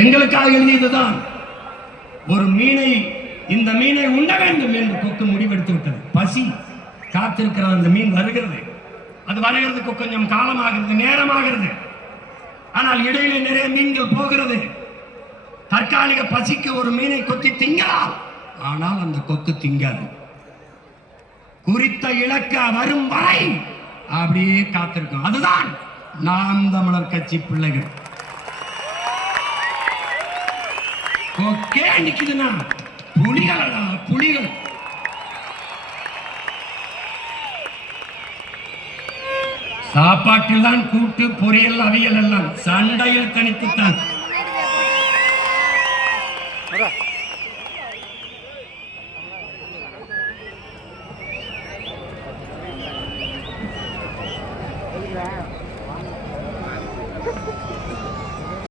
எங்களுக்காக எழுதியதுதான். ஒரு மீனை, இந்த மீனை உண்ண வேண்டும் என்று கொக்கு முடிவெடுத்து விட்டது. பசி காத்திருக்கிற அந்த மீன் வருகிறது. அது வருகிறதுக்கு கொஞ்சம் காலமாகிறது, நேரமாகிறது. ஆனால் இடையில நிறைய மீன்கள் போகிறது. தற்காலிக பசிக்கு ஒரு மீனை கொத்தி திங்கலாம், ஆனால் அந்த கொக்கு திங்காது. குறித்த இலக்க வரும் வரை அப்படியே காத்திருக்கும். அதுதான் நாம் தமிழர் கட்சி பிள்ளைகள். கொக்கே நிக்குதுன்னா புலிகளா, புலிகள். சாப்பாட்டில் தான் கூட்டு, பொரியல், அவியல் எல்லாம். சண்டையில் தனித்துத்தான்.